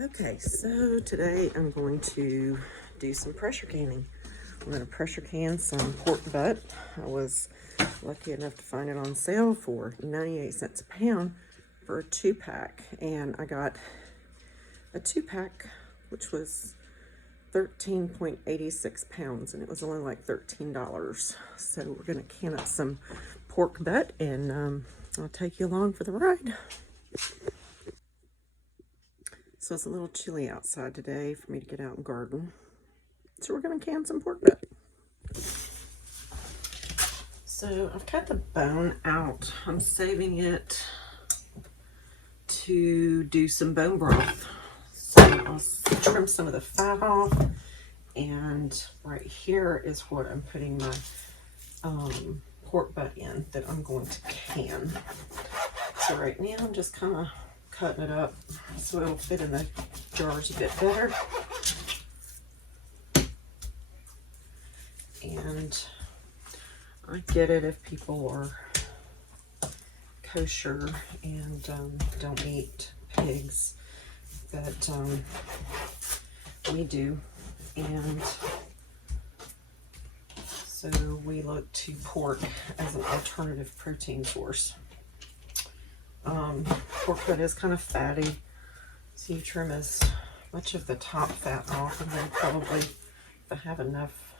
Okay, so today I'm going to do some pressure canning. I'm going to pressure can some pork butt. I was lucky enough to find it on sale for 98 cents a pound for a 2-pack. And I got a 2-pack, which was 13.86 pounds, and it was only like $13. So we're going to can up some pork butt, and I'll take you along for the ride. So it's a little chilly outside today for me to get out and garden. So we're going to can some pork butt. So I've cut the bone out. I'm saving it to do some bone broth. So I'll trim some of the fat off. And right here is what I'm putting my pork butt in that I'm going to can. So right now I'm just kind of cutting it up so it'll fit in the jars a bit better. And I get it if people are kosher and don't eat pigs, but we do, and so we look to pork as an alternative protein source. Pork butt is kind of fatty, so you trim as much of the top fat off, and then probably, if I have enough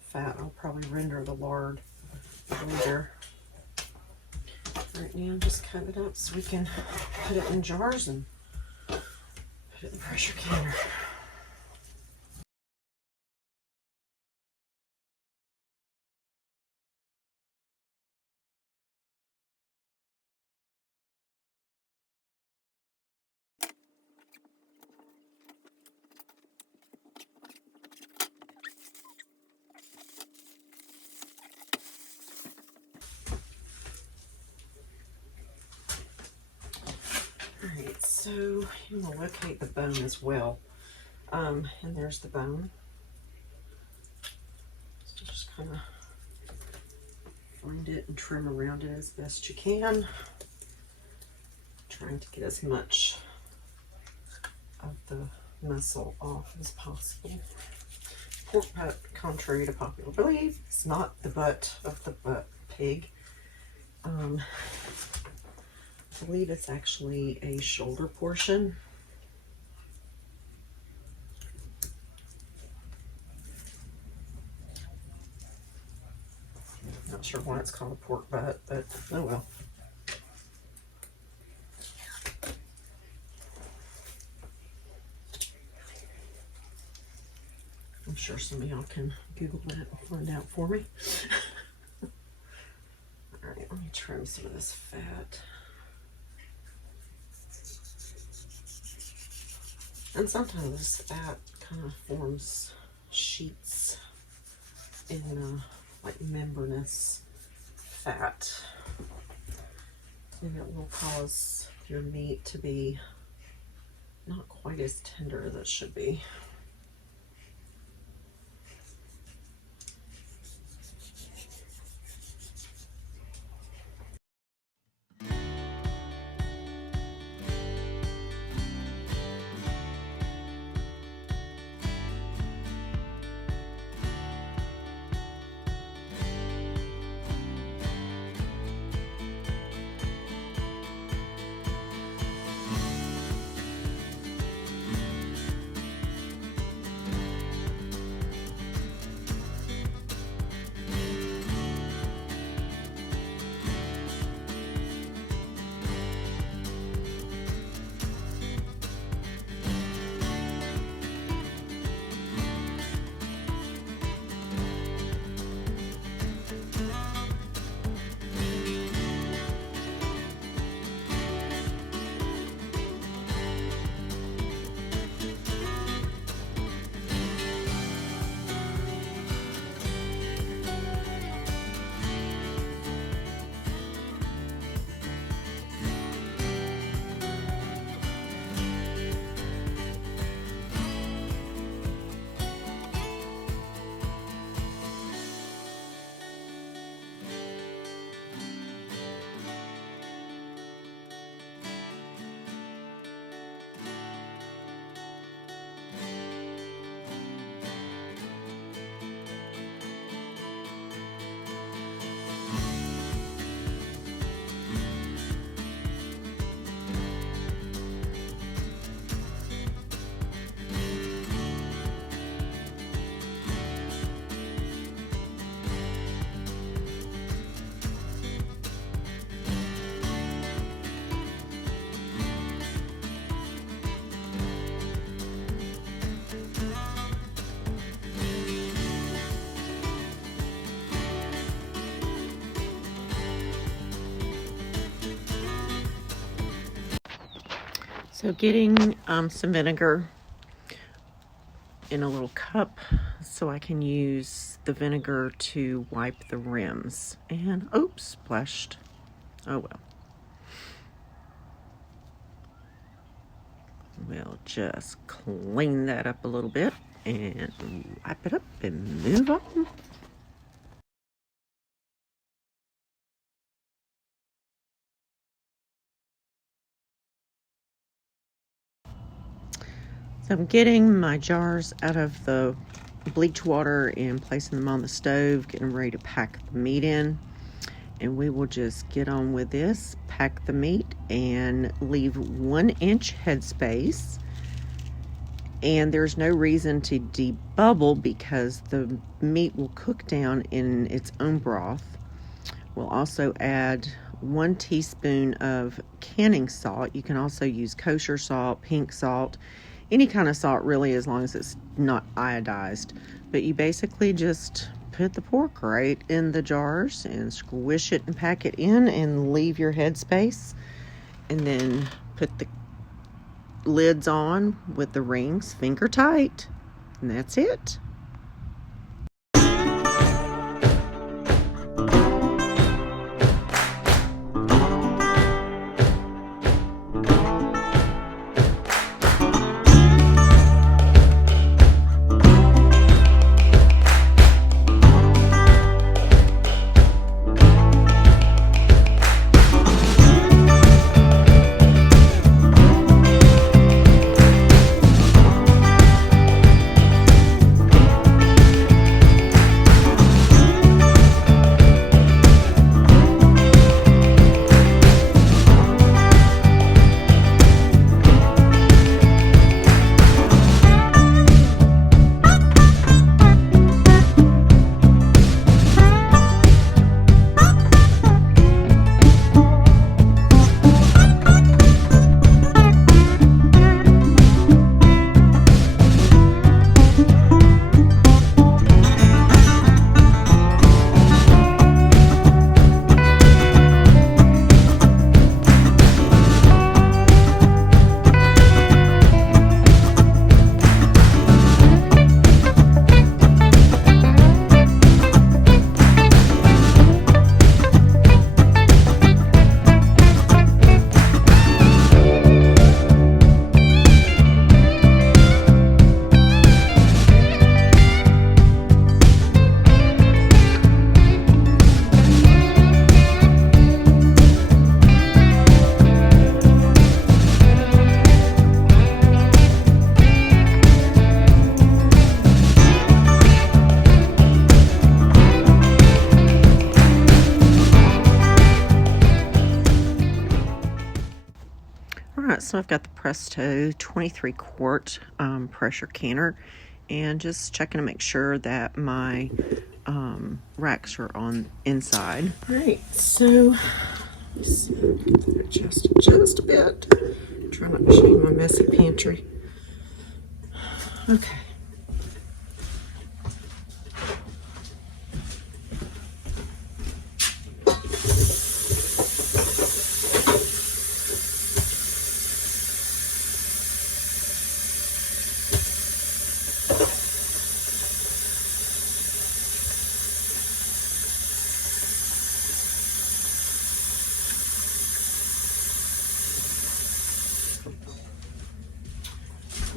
fat, I'll probably render the lard later. Right now I'm just cutting it up so we can put it in jars and put it in the pressure canner. Alright, so you want to locate the bone as well. And there's the bone. So just kind of find it and trim around it as best you can. Trying to get as much of the muscle off as possible. Pork butt, contrary to popular belief, is not the butt of the pig. I believe it's actually a shoulder portion. Not sure why it's called a pork butt, but oh well. I'm sure some of y'all can Google that and find out for me. Alright, let me trim some of this fat. And sometimes this fat kind of forms sheets in like membranous fat, and it will cause your meat to be not quite as tender as it should be. So getting some vinegar in a little cup so I can use the vinegar to wipe the rims. And oops, splashed. Oh well. We'll just clean that up a little bit and wipe it up and move on. So I'm getting my jars out of the bleach water and placing them on the stove, getting ready to pack the meat in. And we will just get on with this, pack the meat, and leave 1 inch headspace. And there's no reason to debubble because the meat will cook down in its own broth. We'll also add 1 teaspoon of canning salt. You can also use kosher salt, pink salt, any kind of salt really, as long as it's not iodized. But you basically just put the pork right in the jars and squish it and pack it in and leave your headspace, and then put the lids on with the rings finger tight, and that's it. Alright, so I've got the Presto 23 quart pressure canner, and just checking to make sure that my racks are on inside. Alright, so let's adjust just a bit. Try not to show you my messy pantry. Okay.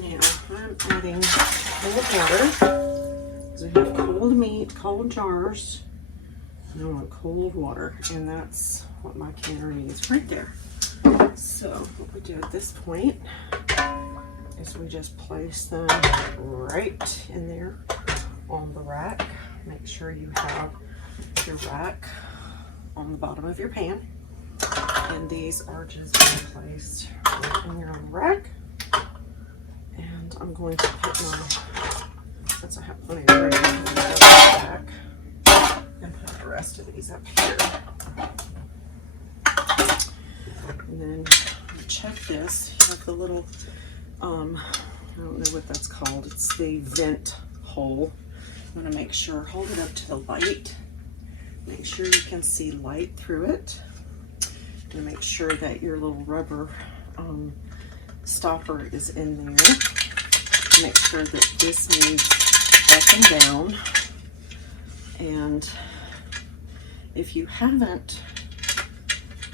Now I'm adding cold water because we have cold meat, cold jars, and I want cold water, and that's what my canner needs right there. So what we do at this point is we just place them right in there on the rack. Make sure you have your rack on the bottom of your pan, and these are just being placed right in here on the rack. And I'm going to put my, since I have plenty of room, back and put the rest of these up here. And then check this. You have the little, I don't know what that's called. It's the vent hole. I'm going to make sure, hold it up to the light. Make sure you can see light through it. And make sure that your little rubber stopper is in there. Make sure that this moves up and down. And if you haven't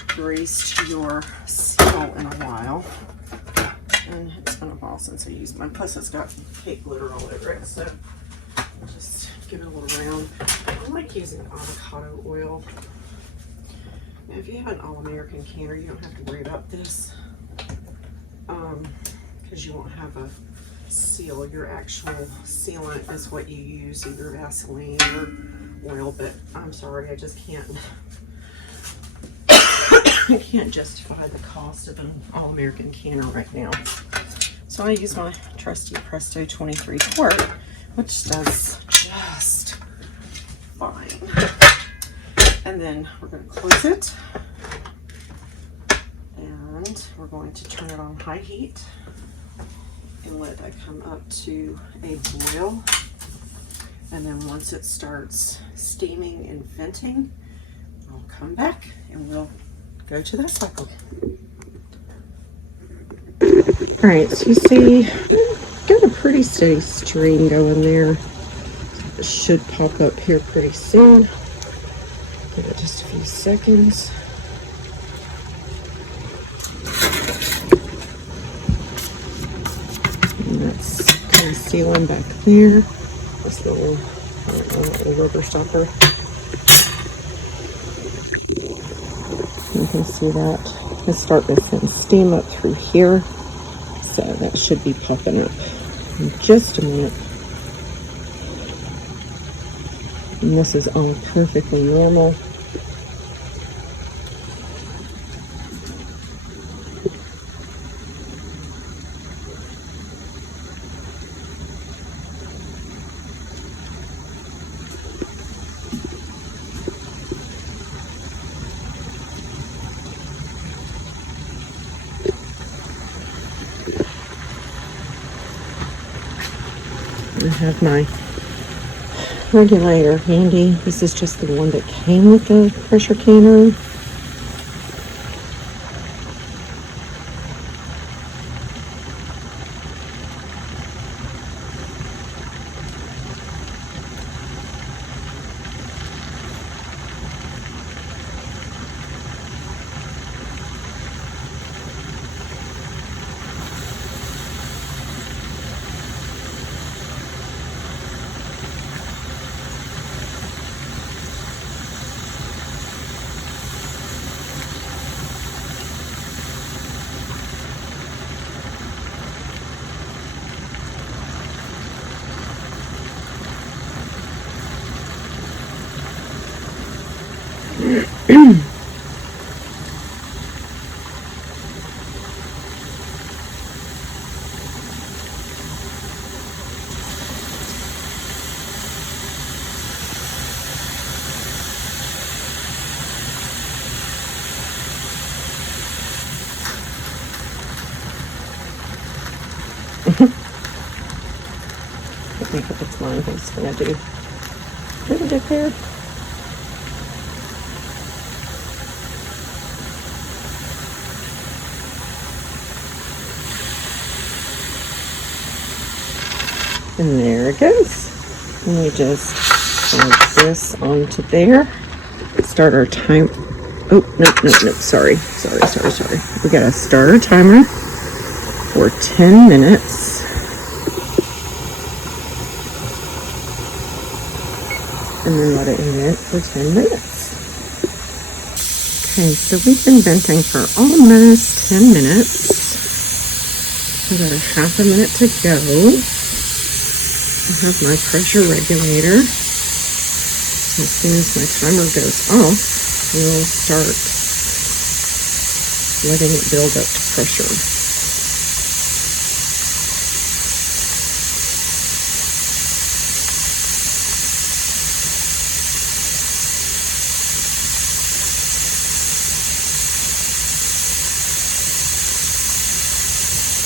greased your seal in a while, and it's been a while since I used mine, plus it's got cake glitter all over it, so just give it a little round. I like using avocado oil. Now, if you have an all-American canner, you don't have to worry about this, because you won't have a seal. Your actual sealant is what you use, either Vaseline or oil, but I'm sorry, I just can't I can't justify the cost of an all-American canner right now. So I use my trusty Presto 23 quart, which does just fine. And then we're going to close it, and we're going to turn it on high heat and let that come up to a boil. And then once it starts steaming and venting, I'll come back and we'll go to that cycle. All right, so you see, got a pretty steady stream going there. It should pop up here pretty soon. Give it just a few seconds. And that's kind of sealing back there. This little rubber stopper. You can see that. Let's start this and steam up through here. So that should be popping up in just a minute. And this is all perfectly normal. I have my regulator handy. This is just the one that came with the pressure canner. I think if it's mine, he's gonna do a little dip there. And there it goes. And we just add this onto there. Start our time. Oh, no. Sorry. We gotta start our timer for 10 minutes. And then let it vent for 10 minutes. Okay, so we've been venting for almost 10 minutes. We've got a half a minute to go. I have my pressure regulator. As soon as my timer goes off, we'll start letting it build up to pressure.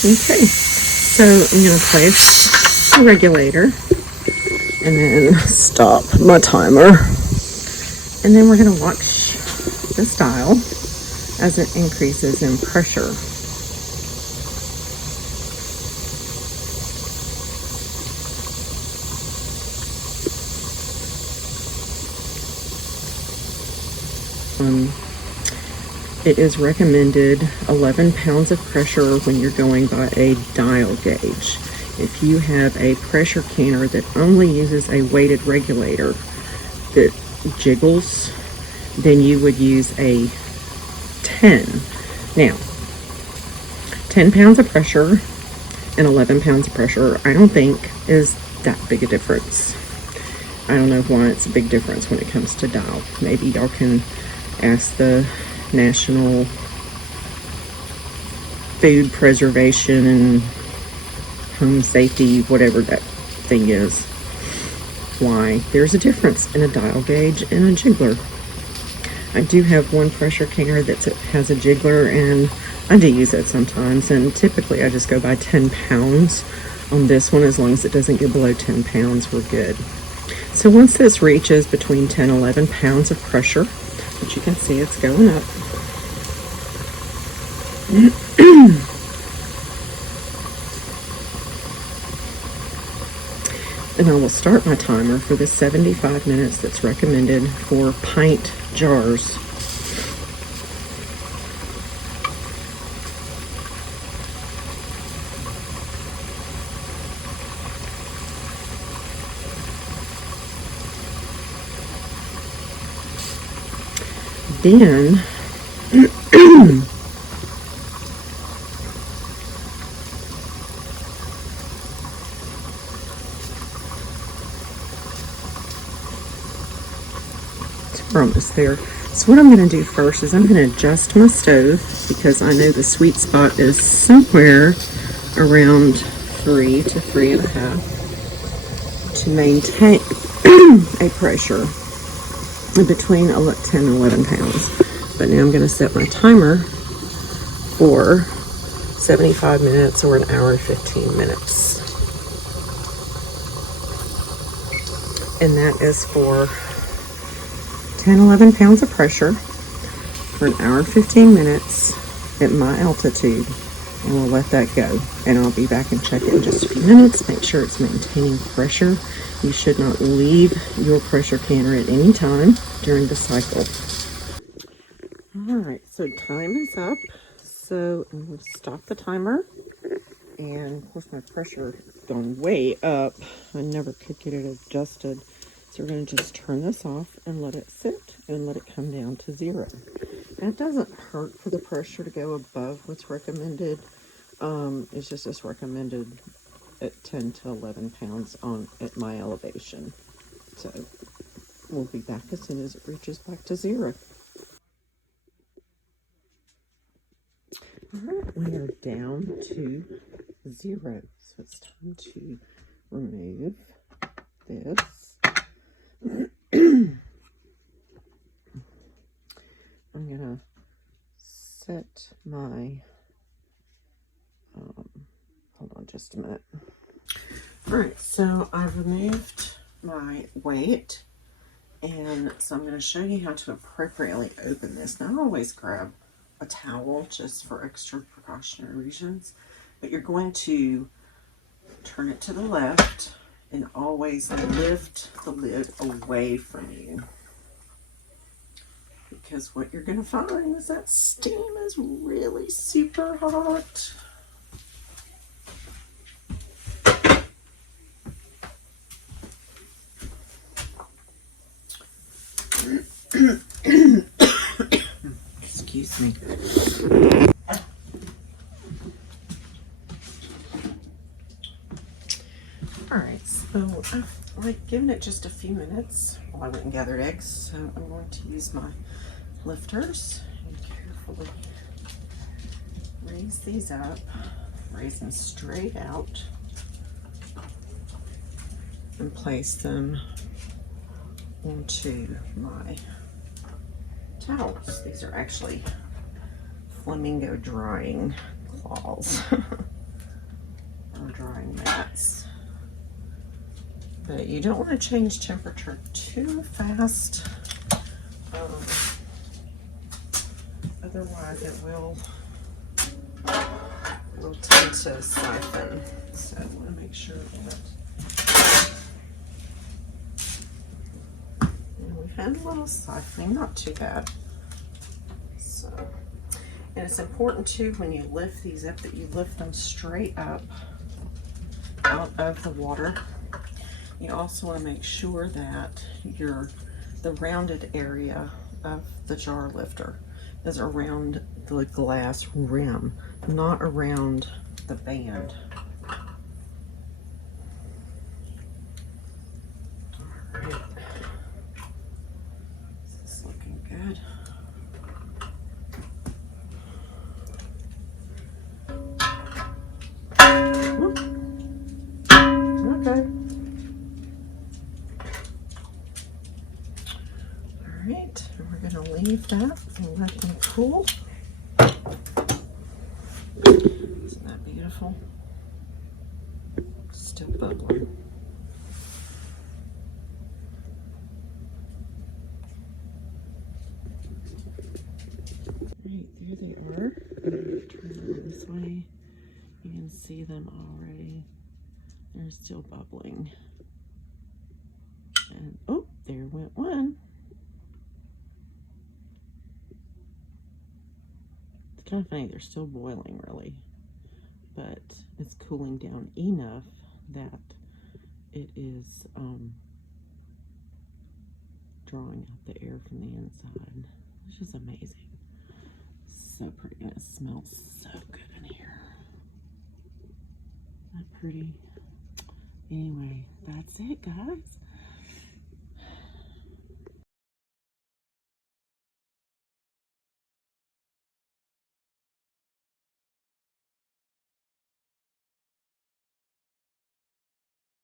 Okay, so I'm going to place the regulator and then stop my timer, and then we're going to watch this dial as it increases in pressure. It is recommended 11 pounds of pressure when you're going by a dial gauge. If you have a pressure canner that only uses a weighted regulator that jiggles, then you would use a 10. Now, 10 pounds of pressure and 11 pounds of pressure, I don't think is that big a difference. I don't know why it's a big difference when it comes to dial. Maybe y'all can ask the National Food Preservation and Home Safety, whatever that thing is, why there's a difference in a dial gauge and a jiggler. I do have one pressure canner that has a jiggler, and I do use it sometimes, and typically I just go by 10 pounds on this one. As long as it doesn't get below 10 pounds, we're good. So once this reaches between 10 and 11 pounds of pressure, which you can see it's going up, and I will start my timer for the 75 minutes that's recommended for pint jars. Then we're almost there. So what I'm going to do first is I'm going to adjust my stove, because I know the sweet spot is somewhere around 3 to 3.5 to maintain a pressure between 10 and 11 pounds. But now I'm going to set my timer for 75 minutes or an hour and 15 minutes. And that is for 10, 11 pounds of pressure for an hour and 15 minutes at my altitude. And we'll let that go. And I'll be back and check it in just a few minutes. Make sure it's maintaining pressure. You should not leave your pressure canner at any time during the cycle. Alright, so time is up. So I'm going to stop the timer. And of course my pressure gone way up. I never could get it adjusted. So we're going to just turn this off and let it sit and let it come down to 0. And it doesn't hurt for the pressure to go above what's recommended. It's just recommended at 10 to 11 pounds at my elevation. So we'll be back as soon as it reaches back to 0. Alright, we are down to 0. So it's time to remove this. I'm gonna set my hold on just a minute. Alright, so I've removed my weight, and so I'm going to show you how to appropriately open this. Now, I always grab a towel just for extra precautionary reasons, but you're going to turn it to the left and always lift the lid away from you, because what you're going to find is that steam is really super hot. Excuse me. Alright, so I've given it just a few minutes while I went and gathered eggs, so I'm going to use my lifters and carefully raise these up, raise them straight out, and place them into my towels. These are actually flamingo drying cloths or drying mats. But you don't want to change temperature too fast, otherwise it will tend to siphon. So I want to make sure that we've had a little siphoning, not too bad. And it's important too when you lift these up that you lift them straight up out of the water. You also want to make sure that the rounded area of the jar lifter is around the glass rim, not around the band. All right. This is looking good. Okay. All right, and we're going to leave that and let them cool. Isn't that beautiful? Still bubbling. Right, there they are. Turn it this way. You can see them already. They're still bubbling. And oh, there went one. It's kind of funny, they're still boiling really, but it's cooling down enough that it is drawing out the air from the inside, which is amazing. So pretty, and it smells so good in here. Isn't that pretty? Anyway, that's it, guys.